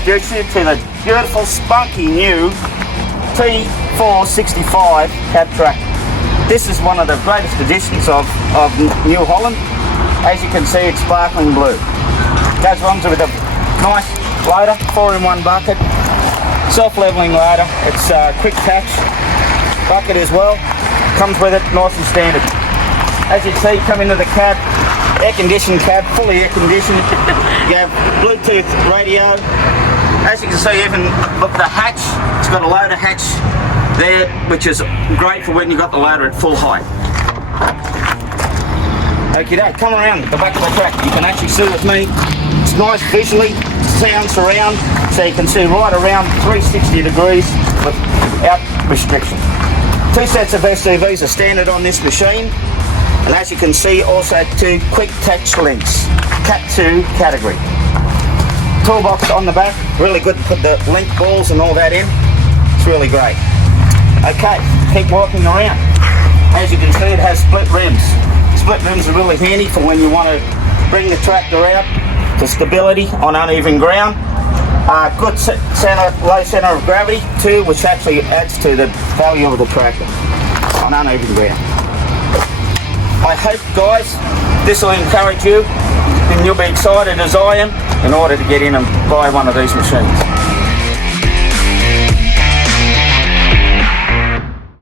introduce you to the beautiful, spunky new T4.65 cab tractor. This is one of the greatest additions of New Holland. As you can see, it's sparkling blue. Goes along with a nice loader, 4-in-1 bucket, self-leveling loader. It's a quick catch bucket as well. Comes with it, nice and standard. As you see, come into the cab, air-conditioned cab, fully air-conditioned. You have Bluetooth radio. As you can see, even look, the hatch, it's got a loader hatch there, which is great for when you've got the loader at full height. Okay, come around the back of the tractor. You can actually see with me. It's nice visually, sound surround, so you can see right around 360 degrees without restriction. 2 sets of SCVs are standard on this machine, and as you can see, also 2 quick touch links, Cat 2 category. Toolbox on the back, really good to put the link balls and all that in. It's really great. Okay, keep walking around. As you can see, it has split rims. Split rims are really handy for when you want to bring the tractor out for stability on uneven ground. Good low centre of gravity too, which actually adds to the value of the tractor on uneven ground. I hope, guys, this will encourage you and you'll be excited as I am in order to get in and buy one of these machines.